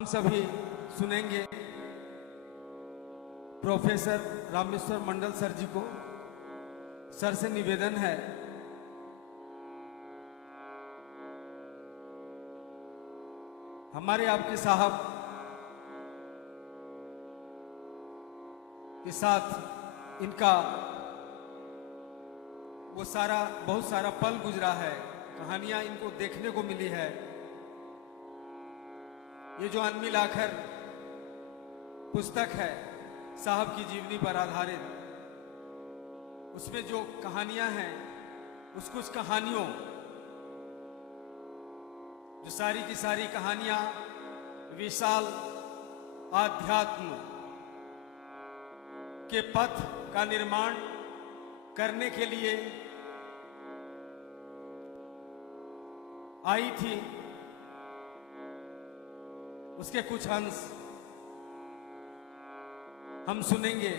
हम सभी सुनेंगे प्रोफेसर रामेश्वर मंडल सर जी को। सर से निवेदन है हमारे आपके साहब के साथ इनका वो बहुत सारा पल गुजरा है, कहानियां इनको देखने को मिली है। ये जो अनमिल आखर पुस्तक है साहब की जीवनी पर आधारित, उसमें जो कहानियां हैं उस कुछ कहानियों जो सारी की सारी कहानियां विशाल आध्यात्म के पथ का निर्माण करने के लिए आई थी, उसके कुछ अंश हम सुनेंगे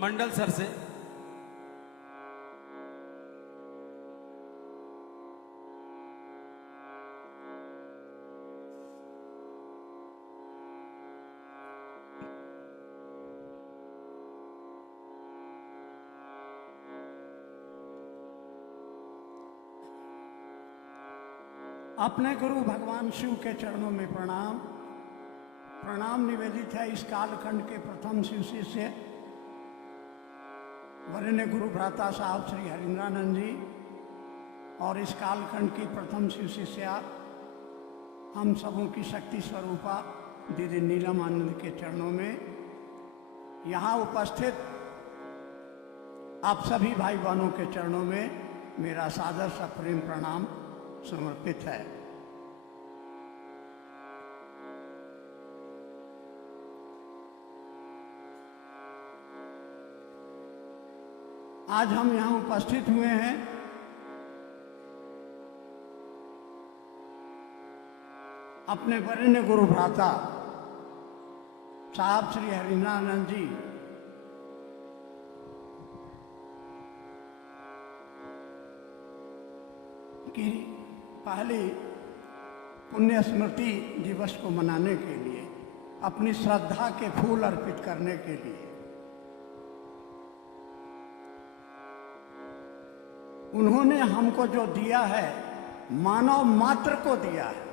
मंडल सर से। अपने गुरु भगवान शिव के चरणों में प्रणाम। प्रणाम निवेदित है इस कालखंड के प्रथम शिव शिष्य वरेण्य गुरु भ्राता साहब श्री हरिंद्रानंद जी और इस कालखंड की प्रथम शिव शिष्या हम सबों की शक्ति स्वरूपा दीदी नीलम आनंद के चरणों में, यहाँ उपस्थित आप सभी भाई बहनों के चरणों में मेरा सादर सप्रेम प्रणाम समर्पित है। आज हम यहाँ उपस्थित हुए हैं अपने वरेण्य गुरु भ्राता साहब श्री हरिंद्रानंद जी की पहली पुण्य स्मृति दिवस को मनाने के लिए, अपनी श्रद्धा के फूल अर्पित करने के लिए। उन्होंने हमको जो दिया है मानव मात्र को दिया है।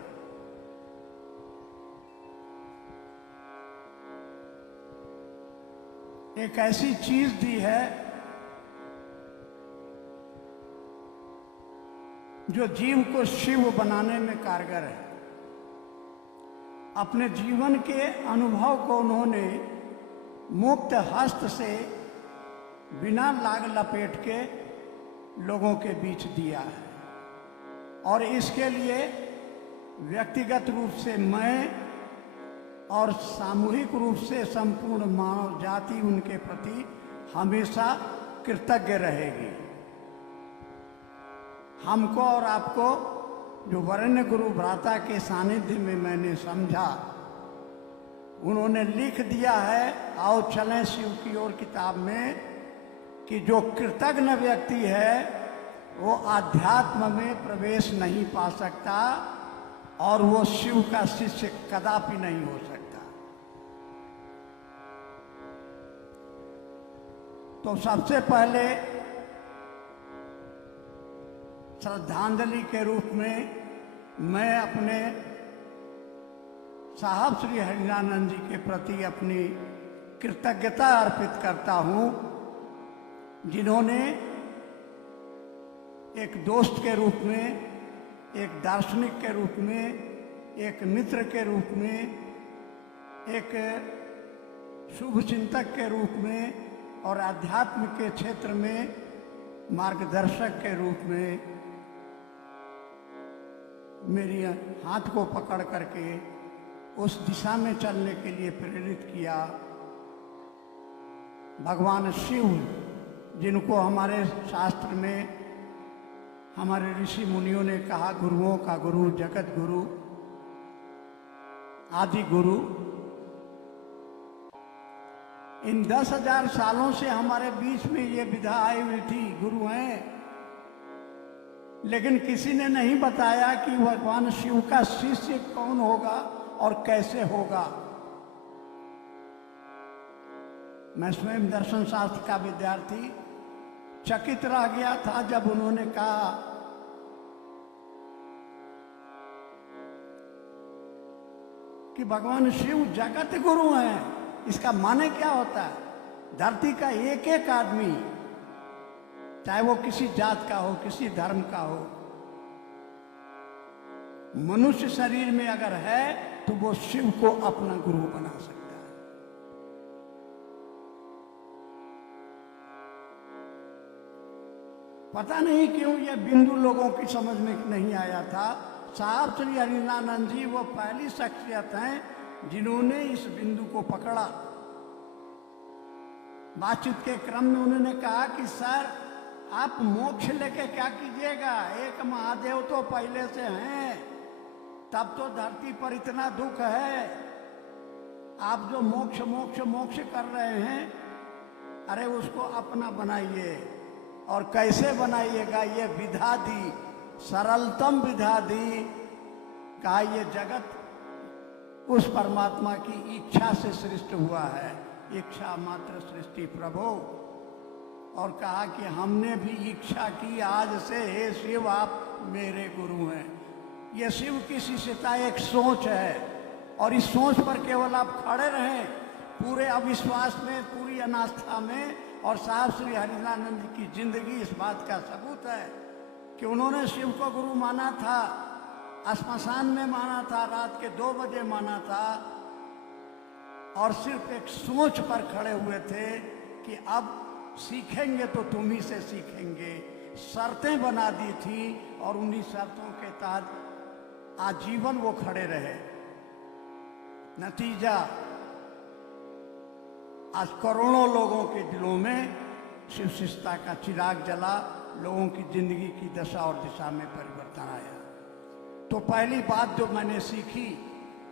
एक ऐसी चीज दी है जो जीव को शिव बनाने में कारगर है। अपने जीवन के अनुभव को उन्होंने मुक्त हस्त से बिना लाग लपेट के लोगों के बीच दिया है, और इसके लिए व्यक्तिगत रूप से मैं और सामूहिक रूप से संपूर्ण मानव जाति उनके प्रति हमेशा कृतज्ञ रहेगी। हमको और आपको जो वरेण्य गुरु भ्राता के सानिध्य में मैंने समझा, उन्होंने लिख दिया है आओ चलें शिव की ओर किताब में, कि जो कृतज्ञ व्यक्ति है वो आध्यात्म में प्रवेश नहीं पा सकता और वो शिव का शिष्य कदापि नहीं हो सकता। तो सबसे पहले श्रद्धांजलि के रूप में मैं अपने साहब श्री हरिंद्रानंद जी के प्रति अपनी कृतज्ञता अर्पित करता हूँ, जिन्होंने एक दोस्त के रूप में, एक दार्शनिक के रूप में, एक मित्र के रूप में, एक शुभ चिंतक के रूप में और आध्यात्म के क्षेत्र में मार्गदर्शक के रूप में मेरी हाथ को पकड़ करके उस दिशा में चलने के लिए प्रेरित किया। भगवान शिव, जिनको हमारे शास्त्र में हमारे ऋषि मुनियों ने कहा गुरुओं का गुरु, जगत गुरु, आदि गुरु, इन 10,000 सालों से हमारे बीच में ये विधा आई हुई थी, गुरु हैं। लेकिन किसी ने नहीं बताया कि भगवान शिव का शिष्य कौन होगा और कैसे होगा। मैं स्वयं दर्शन शास्त्र का विद्यार्थी चकित रह गया था जब उन्होंने कहा कि भगवान शिव जगत गुरु हैं। इसका माने क्या होता है? धरती का एक एक आदमी, चाहे वो किसी जात का हो, किसी धर्म का हो, मनुष्य शरीर में अगर है तो वो शिव को अपना गुरु बना सकता है। पता नहीं क्यों ये बिंदु लोगों की समझ में नहीं आया था। साहब श्री हरिनानंद जी वो पहली शख्सियत हैं जिन्होंने इस बिंदु को पकड़ा। बातचीत के क्रम में उन्होंने कहा कि सर, आप मोक्ष लेके क्या कीजिएगा? एक महादेव तो पहले से हैं, तब तो धरती पर इतना दुख है। आप जो मोक्ष मोक्ष मोक्ष कर रहे हैं, अरे उसको अपना बनाइए। और कैसे बनाइएगा? ये विधा दी, सरलतम विधा दी। कहा ये जगत उस परमात्मा की इच्छा से सृष्टि हुआ है, इच्छा मात्र सृष्टि प्रभु। और कहा कि हमने भी इच्छा की आज से, हे शिव आप मेरे गुरु हैं। ये शिव की शिष्यता एक सोच है, और इस सोच पर केवल आप खड़े रहें पूरे अविश्वास में, पूरी अनास्था में। और साहब श्री हरिनानंद की जिंदगी इस बात का सबूत है कि उन्होंने शिव को गुरु माना था, श्मशान में माना था, रात के 2 बजे माना था, और सिर्फ एक सोच पर खड़े हुए थे कि अब सीखेंगे तो तुम ही से सीखेंगे। शर्तें बना दी थी और उन्हीं शर्तों के तहत आजीवन वो खड़े रहे। नतीजा आज करोड़ों लोगों के दिलों में शिव शिष्टता का चिराग जला, लोगों की जिंदगी की दशा और दिशा में परिवर्तन आया। तो पहली बात जो मैंने सीखी,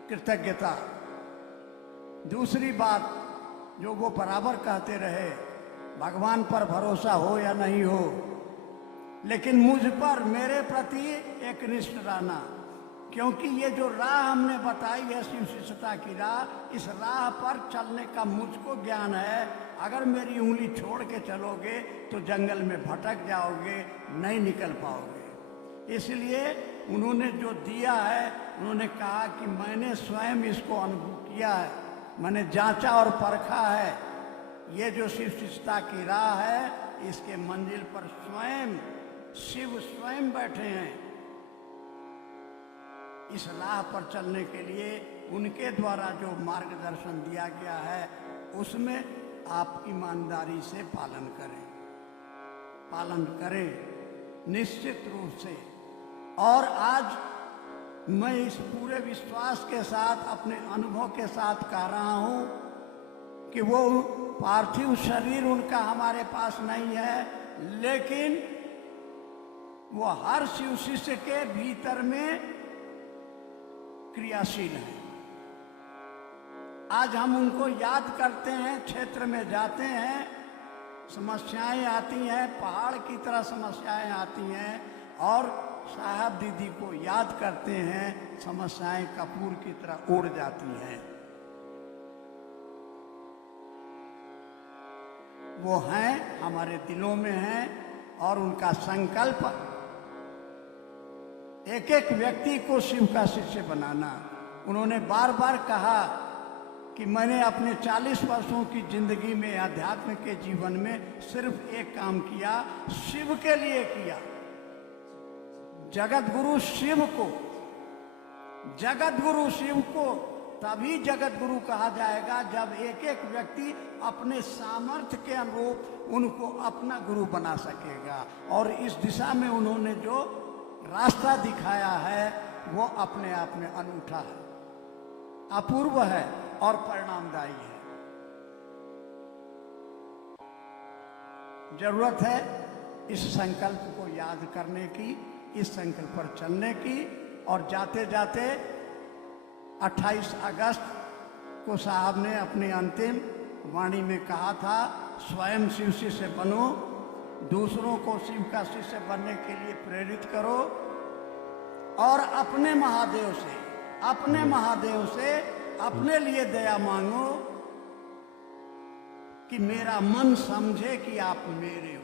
कृतज्ञता। दूसरी बात जो वो बराबर कहते रहे, भगवान पर भरोसा हो या नहीं हो, लेकिन मुझ पर, मेरे प्रति एक निष्ठ रहना। क्योंकि ये जो राह हमने बताई है शिव शिष्यता की राह, इस राह पर चलने का मुझको ज्ञान है। अगर मेरी उंगली छोड़ के चलोगे तो जंगल में भटक जाओगे, नहीं निकल पाओगे। इसलिए उन्होंने जो दिया है, उन्होंने कहा कि मैंने स्वयं इसको अनुभव किया है, मैंने जांचा और परखा है। ये जो शिव शिष्यता की राह है, इसके मंजिल पर स्वयं शिव स्वयं बैठे हैं। इस राह पर चलने के लिए उनके द्वारा जो मार्गदर्शन दिया गया है, उसमें आप ईमानदारी से पालन करें निश्चित रूप से। और आज मैं इस पूरे विश्वास के साथ, अपने अनुभव के साथ कह रहा हूं कि वो पार्थिव शरीर उनका हमारे पास नहीं है, लेकिन वो हर शिव शिष्य के भीतर में क्रियाशील है। आज हम उनको याद करते हैं, क्षेत्र में जाते हैं, समस्याएं आती हैं, पहाड़ की तरह समस्याएं आती हैं, और साहब दीदी को याद करते हैं, समस्याएं कपूर की तरह उड़ जाती हैं। वो हैं, हमारे दिलों में हैं, और उनका संकल्प एक एक व्यक्ति को शिव का शिष्य बनाना। उन्होंने बार बार कहा कि मैंने अपने 40 वर्षों की जिंदगी में, अध्यात्म के जीवन में सिर्फ एक काम किया, शिव के लिए किया। जगत गुरु शिव को तभी जगत गुरु कहा जाएगा जब एक एक व्यक्ति अपने सामर्थ्य के अनुरूप उनको अपना गुरु बना सकेगा। और इस दिशा में उन्होंने जो रास्ता दिखाया है, वो अपने आप में अनूठा है, अपूर्व है और परिणामदायी है। जरूरत है इस संकल्प को याद करने की, इस संकल्प पर चलने की। और जाते जाते 28 अगस्त को साहब ने अपनी अंतिम वाणी में कहा था, स्वयं शिव शिष्य बनो, दूसरों को शिव का शिष्य बनने के लिए प्रेरित करो, और अपने महादेव से अपने महादेव से अपने लिए दया मांगो कि मेरा मन समझे कि आप मेरे हो।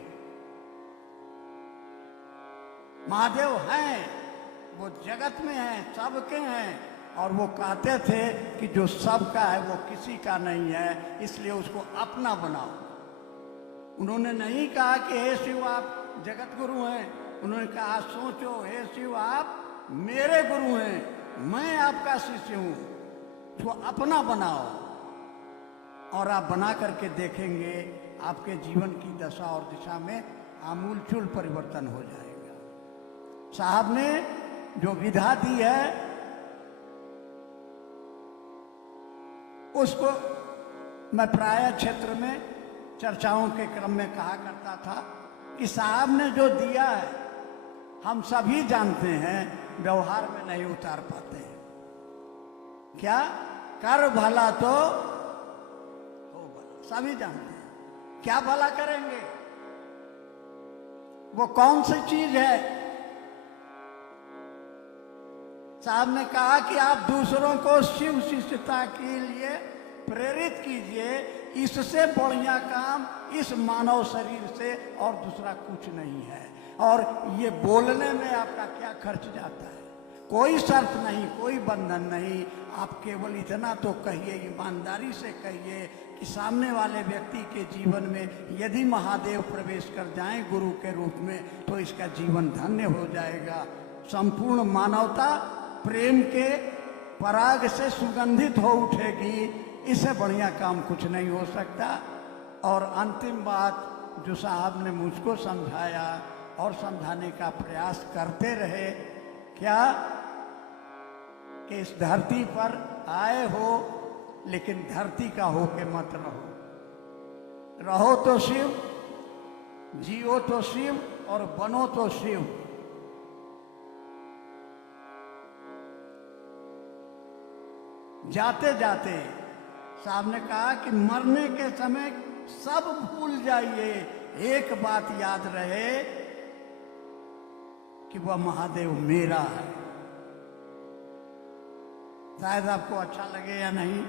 महादेव हैं, वो जगत में हैं, सबके हैं, और वो कहते थे कि जो सबका है वो किसी का नहीं है, इसलिए उसको अपना बनाओ। उन्होंने नहीं कहा कि हे शिव आप जगत गुरु हैं, उन्होंने कहा सोचो हे शिव आप मेरे गुरु हैं, मैं आपका शिष्य हूं, तो अपना बनाओ। और आप बना करके देखेंगे आपके जीवन की दशा और दिशा में आमूलचूल परिवर्तन हो जाएगा। साहब ने जो विधा दी है उसको मैं प्राय क्षेत्र में चर्चाओं के क्रम में कहा करता था कि साहब ने जो दिया है हम सभी जानते हैं, व्यवहार में नहीं उतार पाते हैं। क्या कर भला तो हो भला, सभी जानते हैं। क्या भला करेंगे? वो कौन सी चीज है? साहब ने कहा कि आप दूसरों को शिव शिष्यता के लिए प्रेरित कीजिए, इससे बढ़िया काम इस मानव शरीर से और दूसरा कुछ नहीं है। और ये बोलने में आपका क्या खर्च जाता है? कोई शर्त नहीं, कोई बंधन नहीं, आप केवल इतना तो कहिए, ईमानदारी से कहिए कि सामने वाले व्यक्ति के जीवन में यदि महादेव प्रवेश कर जाएं गुरु के रूप में तो इसका जीवन धन्य हो जाएगा। संपूर्ण मानवता प्रेम के पराग से सुगंधित हो उठेगी, इससे बढ़िया काम कुछ नहीं हो सकता। और अंतिम बात जो साहब ने मुझको समझाया और समझाने का प्रयास करते रहे, क्या कि इस धरती पर आए हो लेकिन धरती का हो के मत रहो। रहो तो शिव, जियो तो शिव और बनो तो शिव। जाते जाते साहब ने कहा कि मरने के समय सब भूल जाइए, एक बात याद रहे कि वह महादेव मेरा है। शायद आपको अच्छा लगे या नहीं,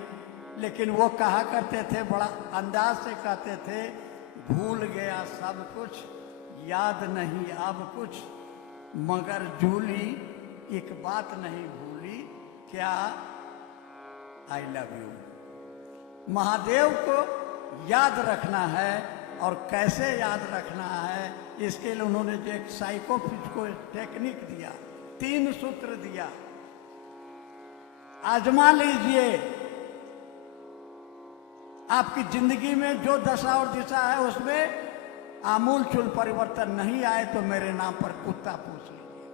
लेकिन वो कहा करते थे, बड़ा अंदाज से कहते थे, भूल गया सब कुछ, याद नहीं अब कुछ, मगर जूली एक बात नहीं भूली, क्या? I love you. महादेव को याद रखना है, और कैसे याद रखना है इसके लिए उन्होंने जो एक साइकोफिजिको टेक्निक दिया, 3 सूत्र दिया, आजमा लीजिए। आपकी जिंदगी में जो दशा और दिशा है उसमें आमूल चूल परिवर्तन नहीं आए तो मेरे नाम पर कुत्ता पूछ लीजिए।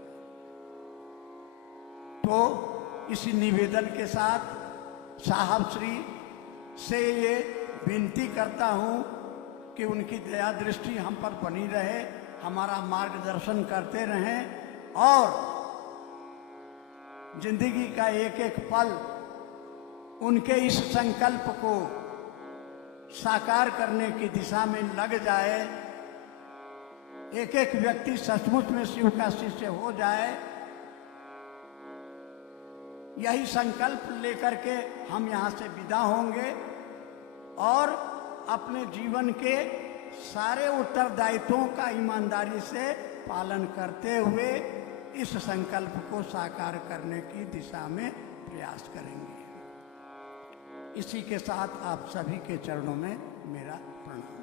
तो इसी निवेदन के साथ साहब श्री से ये विनती करता हूं कि उनकी दया दृष्टि हम पर बनी रहे, हमारा मार्गदर्शन करते रहें, और जिंदगी का एक एक पल उनके इस संकल्प को साकार करने की दिशा में लग जाए, एक एक व्यक्ति सचमुच में शिव का शिष्य हो जाए। यही संकल्प लेकर के हम यहाँ से विदा होंगे और अपने जीवन के सारे उत्तरदायित्वों का ईमानदारी से पालन करते हुए इस संकल्प को साकार करने की दिशा में प्रयास करेंगे। इसी के साथ आप सभी के चरणों में मेरा प्रणाम।